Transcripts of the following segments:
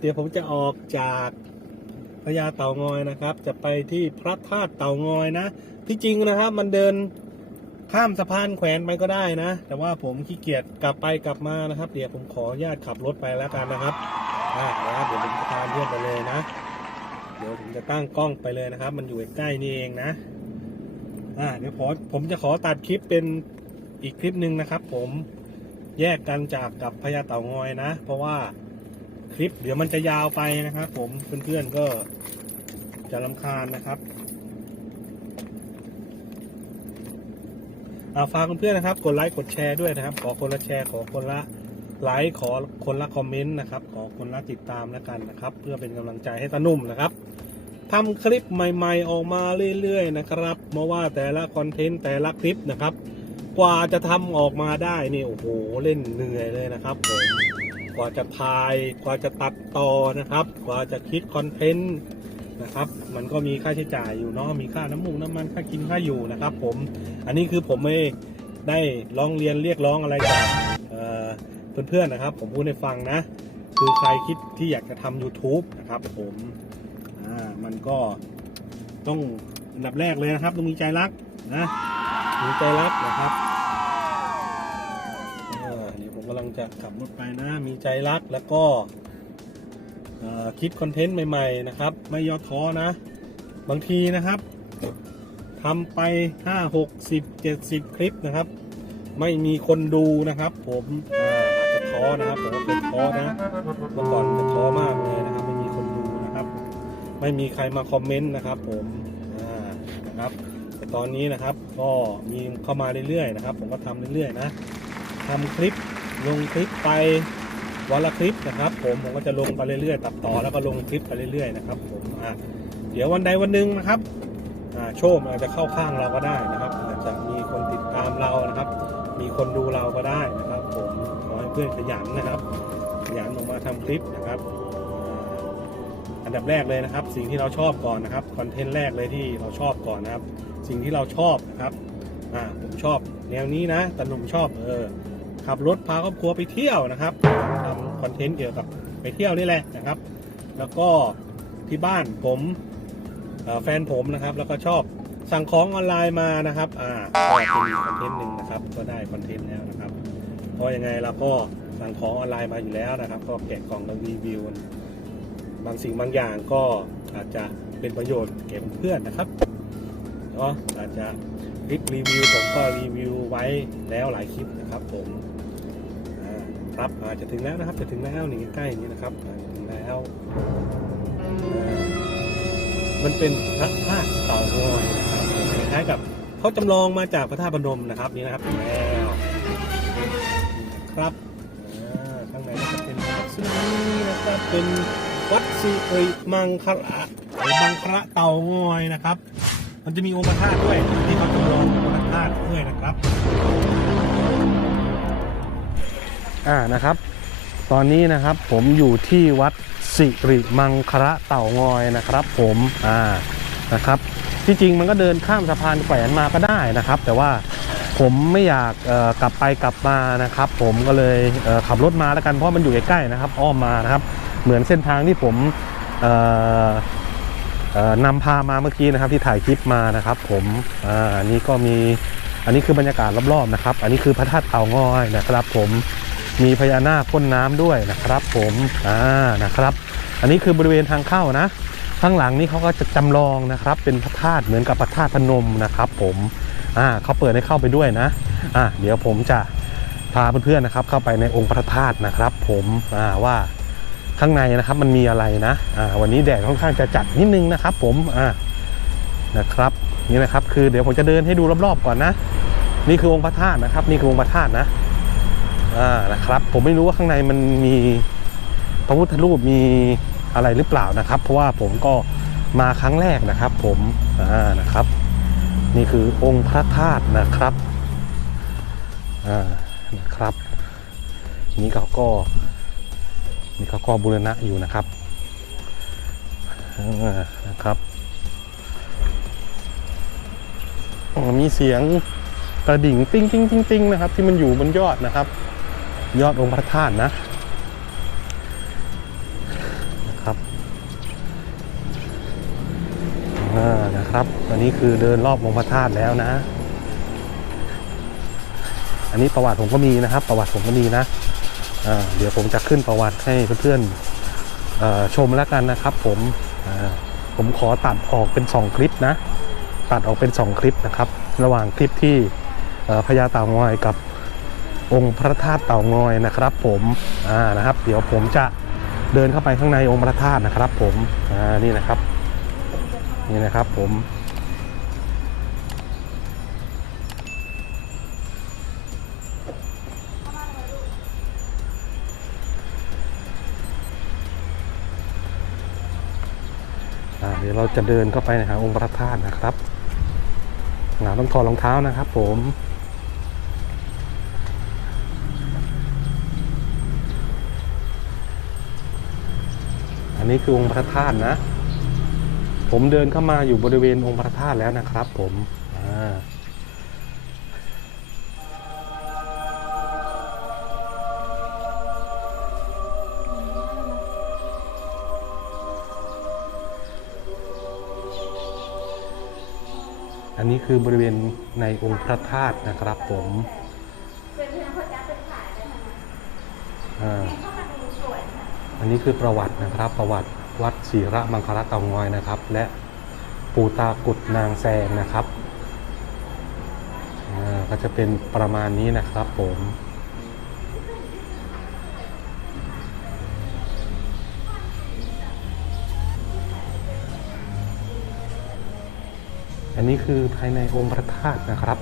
เดี๋ยวผมจะออกจากพญาเต่างอยนะครับ จะไปที่พระธาตุเต่างอยนะ ที่จริงนะครับ มันเดินข้ามสะพานแขวนไปก็ได้นะ แต่ว่าผมขี้เกียจกลับไปกลับมานะครับ เดี๋ยวผมขออนุญาตขับรถไปแล้วกันนะครับอ่านะครับเดี๋ยวผมจะพาเพื่อนไปเลยนะ เดี๋ยวผมจะตั้งกล้องไปเลยนะครับ มันอยู่ใกล้นี่เองนะอ่าเดี๋ยวผมผมจะขอตัดคลิปเป็นอีกคลิปหนึ่งนะครับ ผมแยกกันจากกับพญาเต่างอยนะ เพราะว่า คลิป เดี๋ยวมันจะยาวไปนะครับ ผมเพื่อนๆก็จะลำคาญนะครับอาฝากเพื่อนๆนะครับ กดไลค์กดแชร์ด้วยนะครับ ขอคนละแชร์ขอคนละไลค์ขอคนละคอมเมนต์นะครับ ขอคนละติดตามแล้วกันนะครับ เพื่อเป็นกำลังใจให้ตานุ่มนะครับทำคลิปใหม่ๆออกมาเรื่อยๆนะครับเพราะว่าแต่ละคอนเทนต์แต่ละคลิปนะครับ กว่าจะทำออกมาได้นี่โอ้โหเล่นเหนื่อยเลยนะครับผม กว่าจะถ่าย กว่าจะตัดต่อนะครับ กว่าจะคิดคอนเทนต์นะครับ มันก็มีค่าใช้จ่ายอยู่เนาะ มีค่าน้ำมูกน้ำมัน ค่ากินค่าอยู่นะครับ ผม อันนี้คือผมไม่ได้ร้องเรียนเรียกร้องอะไรจากเเพื่อนๆนะครับ ผมพูดให้ฟังนะ คือใครคิดที่อยากจะทำ YouTube นะครับผมอ่ามันก็ต้องอันดับแรกเลยนะครับ ต้องมีใจรักนะมีใจรักนะครับ กำลังจะขับรถไปนะ มีใจรักแล้วก็คิดคอนเทนต์ใหม่ ๆ นะครับ ไม่ย่อท้อนะ บางทีนะครับทำไปห้าหกสิบเจ็ดสิบคลิปนะครับ ไม่มีคนดูนะครับ ผมอาจจะท้อนะครับผมก็เคยท้อนะเมื่อก่อนจะท้อมากเลยนะครับ ไม่มีคนดูนะครับ ไม่มีใครมาคอมเมนต์นะครับ ผมนะครับแต่ตอนนี้นะครับก็มีเข้ามาเรื่อยๆนะครับ ผมก็ทำเรื่อยๆนะทำคลิป ลงคลิปไปวันละคลิปนะครับผมผมก็จะลงไปเรื่อยๆ ตัดต่อแล้วก็ลงคลิปไปเรื่อยๆนะครับผมเดี๋ยววันใดวันหนึ่งนะครับโชคอาจจะเข้าข้างเราก็ได้นะครับอาจจะมีคนติดตามเรานะครับ มีคนดูเราก็ได้นะครับผมขอให้เพื่อนขยันนะครับขยันออกมาทำคลิปนะครับอันดับแรกเลยนะครับ สิ่งที่เราชอบก่อนนะครับคอนเทนต์แรกเลยที่เราชอบก่อนนะครับ สิ่งที่เราชอบนะครับอ่าผมชอบแนวนี้นะแต่หนุ่มชอบเออ ขับรถพาครอบครัวไปเที่ยวนะครับทำคอนเทนต์เกี่ยวกับไปเที่ยวนี่แหละนะครับ แล้วก็ที่บ้านผมแฟนผมนะครับ แล้วก็ชอบสั่งของออนไลน์มานะครับ อ่าก็เป็นอีคอนเทนต์หนึ่งนะครับ ก็ได้คอนเทนต์แล้วนะครับ เพราะยังไงเราก็สั่งของออนไลน์มาอยู่แล้วนะครับ ก็แกะกล่องแล้วรีวิว บางสิ่งบางอย่างก็อาจจะเป็นประโยชน์แก่เพื่อนนะครับเนาะอาจจะ คลิปรีวิวผมก็รีวิวไว้แล้วหลายคลิปนะครับผมครับอาจะถึงแล้วนะครับจะถึงแล้วนี่ใกล้ๆนี้นะครับถึงแล้วมันเป็นพระธาตุเต่างอยนะครับคล้ายๆกับเขาจำลองมาจากพระธาตุพนมนะครับนี่นะครับแล้วครับข้างในก็จะเป็นลักษณะนี้นะครับเป็นวัดสิริมังคระหรือมังคระเต่างอยนะครับ มันจะมีองค์พระธาตุด้วยที่เขาจำลององค์พระธาตุด้วยนะครับ อ่านะครับ ตอนนี้นะครับผมอยู่ที่วัดสิริมังคระเต่างอยนะครับ ผมอ่านะครับที่จริงมันก็เดินข้ามสะพานแขวนมาก็ได้นะครับ แต่ว่าผมไม่อยากกลับไปกลับมานะครับ ผมก็เลยเขับรถมาแล้วกันเพราะมันอยู่ใกล้ๆนะครับ อ้อมมานะครับ เหมือนเส้นทางที่ผม นำพามาเมื่อกี้นะครับที่ถ่ายคลิปมานะครับ ผมอ่าอันนี้ก็มีอันนี้คือบรรยากาศรอบๆนะครับ อันนี้คือพระธาตุเตางอยนะครับ ผมมีพญานาคพ่นน้ำด้วยนะครับ ผมอ่านะครับ อันนี้คือบริเวณทางเข้านะ ข้างหลังนี้เขาก็จะจำลองนะครับ เป็นพระธาตุเหมือนกับพระธาตุพนมนะครับ ผมอ่าเขาเปิดให้เข้าไปด้วยนะอ่าเดี๋ยวผมจะพาเพื่อนๆนะครับ เข้าไปในองค์พระธาตุนะครับ ผมอ่าว่า ข้างในนะครับมันมีอะไรนะอ่าวันนี้แดดค่อนข้างจะจัดนิดนึงนะครับ ผมอ่านะครับนี่นะครับ คือเดี๋ยวผมจะเดินให้ดูรอบๆก่อนนะ นี่คือองค์พระธาตุนะครับ นี่คือองค์พระธาตุนะอ่านะครับ ผมไม่รู้ว่าข้างในมันมีพระพุทธรูปมีอะไรหรือเปล่านะครับ เพราะว่าผมก็มาครั้งแรกนะครับ ผมอ่านะครับ นี่คือองค์พระธาตุนะครับอ่านะครับ นี่เขาก็ นี่เขาก็บุรณะอยู่นะครับนะครับ มีเสียงกระดิ่งติ้งติ้งติ้งติ้งนะครับ ที่มันอยู่บนยอดนะครับ ยอดองค์พระธาตุนะนะครับนะครับ อันนี้คือเดินรอบองค์พระธาตุแล้วนะ อันนี้ประวัติผมก็มีนะครับ ประวัติผมก็มีนะ เดี๋ยวผมจะขึ้นประวัติให้เพื่อนๆชมแล้วกันนะครับ ผมผมขอตัดออกเป็น 2 คลิปนะ ตัดออกเป็น 2 คลิปนะครับ ระหว่างคลิปที่พญาเต่างอยกับองค์พระธาตุเต่างอยนะครับ ผมนะครับ เดี๋ยวผมจะเดินเข้าไปข้างในองค์พระธาตุนะครับ ผมนี่นะครับนี่นะครับผม ดี๋ยวเราจะเดินเข้าไปหาองค์พระธาตุนะครับหนาต้องถอดรองเท้านะครับ ผมอันนี้คือองค์พระธาตุนะ ผมเดินเข้ามาอยู่บริเวณองค์พระธาตุแล้วนะครับ ผมอ่า อันนี้คือบริเวณในองค์พระธาตุนะครับผมอันนี้คือประวัตินะครับประวัติวัดศรีระมังคลเตางอยนะครับ และปูตากุดนางแซงนะครับอ่าก็จะเป็นประมาณนี้นะครับผม อันนี้คือภายในองค์พระธาตุนะครับ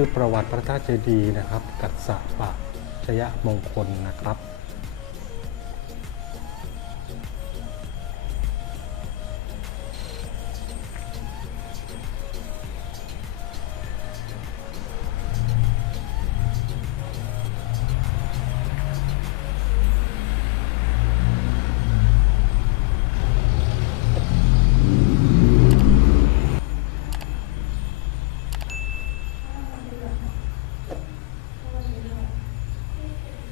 คือประวัติพระธาตุเจดีย์นะครับ กัสสปะชยมงคลนะครับ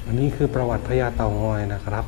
อันนี้คือประวัติพญาเต่างอยนะครับ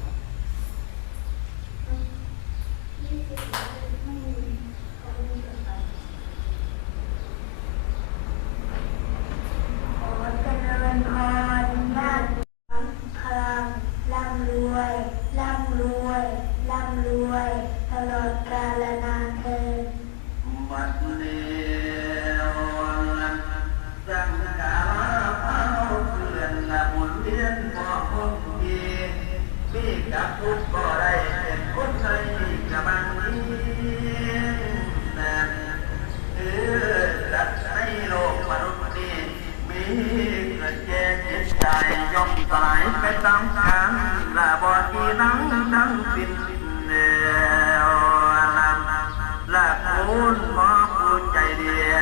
คุณหมอผู้ใจเดีย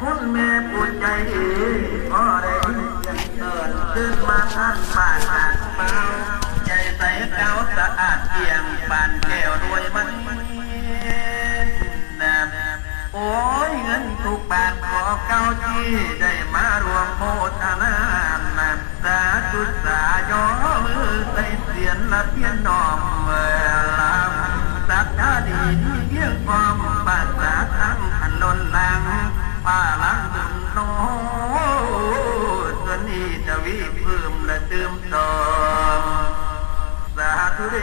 คุณแม่ผู้ใจดีพ่อได้ยินเสียงเตือนขึ้นมาท่านบ้านอ่านเมาใจใสเก้าสะอาดเอี่ยงบานแก้วด้วยมันนโอ้ยเงินทุกบาทขอเก้าที่ได้มารวมโมทนานสาธุสายอมือใส่เสียนละเพียนน้อมเวลาสัทธาดีที่เยี่ยงความ ป่าลังบุญโนสนีจะวิพื้มและเติมต่อสาธุเด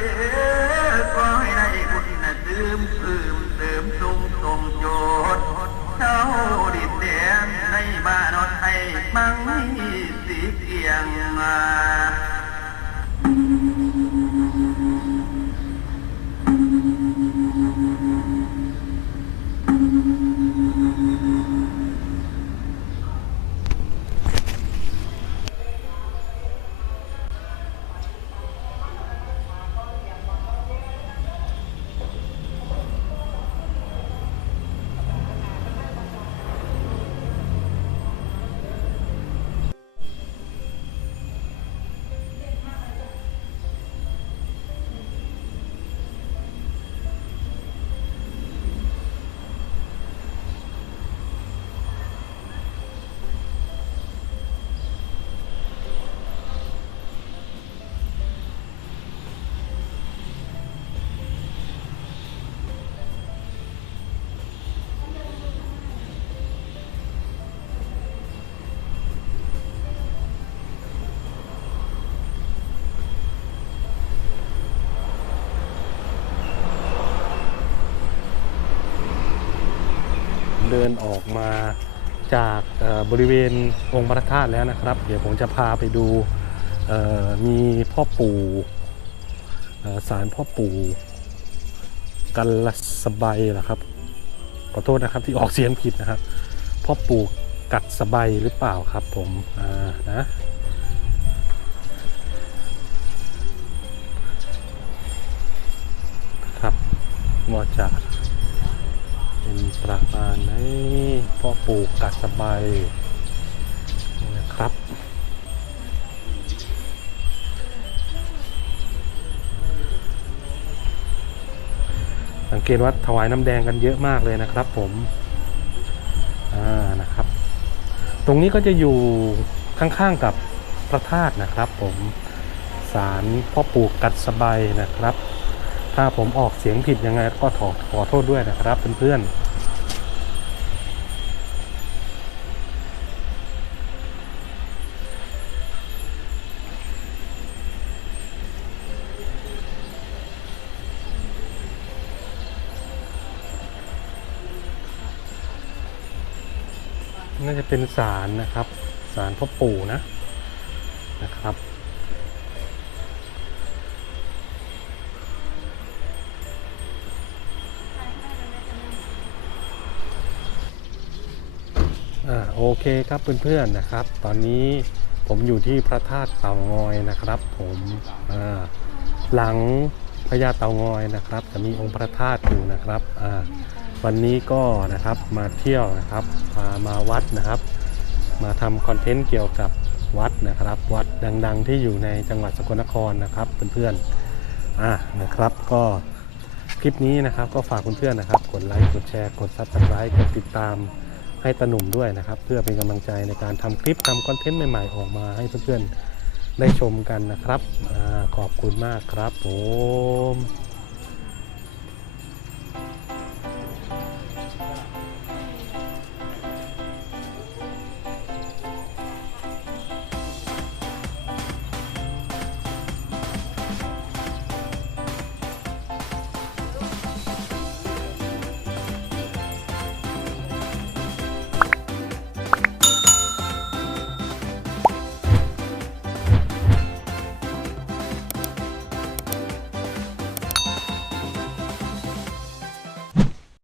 ชขอให้ได้บุญนะเติมเพิ่มเติมทรงทรงโจทย์เจ้าดินแดนในบ้านนไทยมังมีสีเกียงมา ดินออกมาจากบริเวณองค์พระธาตุแล้วนะครับ เดี๋ยวผมจะพาไปดูมีพ่อปู่เอ่อศาลพ่อปู่กัลสบายเหรอครับขอโทษนะครับที่ออกเสียงผิดนะครับพ่อปู่กัดสบายหรือเปล่าครับผมนะครับว่าจะ เป็นประมาณนี้พ่อปู่กัดสบายนะครับสังเกตว่าถวายน้ำแดงกันเยอะมากเลยนะครับ ผมอ่านะครับ ตรงนี้ก็จะอยู่ข้างๆกับพระธาตุนะครับ ผมศาลพ่อปู่กัดสบายนะครับ ถ้าผมออกเสียงผิดยังไงก็ขอขอโทษด้วยนะครับเพื่อนๆ น่าจะเป็นศาลนะครับศาลพ่อปู่นะนะครับ อ่าโอเคครับเพื่อนๆนะครับ ตอนนี้ผมอยู่ที่พระธาตุเต่างอยนะครับ ผมอ่าหลังพญาเต่างอยนะครับ จะมีองค์พระธาตุอยู่นะครับอ่า วันนี้ก็นะครับมาเที่ยวนะครับพามาวัดนะครับ มาทำคอนเทนต์เกี่ยวกับวัดนะครับ วัดดังๆ ที่อยู่ในจังหวัดสกลนครนะครับเพื่อนๆอ่านะครับก็คลิปนี้นะครับก็ฝากเพื่อนๆนะครับ กดไลค์กดแชร์กดซับสไครต์กดติดตามให้ตาหนุ่มด้วยนะครับ เพื่อเป็นกำลังใจในการทำคลิปทำคอนเทนต์ใหม่ๆออกมาให้เพื่อนๆได้ชมกันนะครับอขอบคุณมากครับผม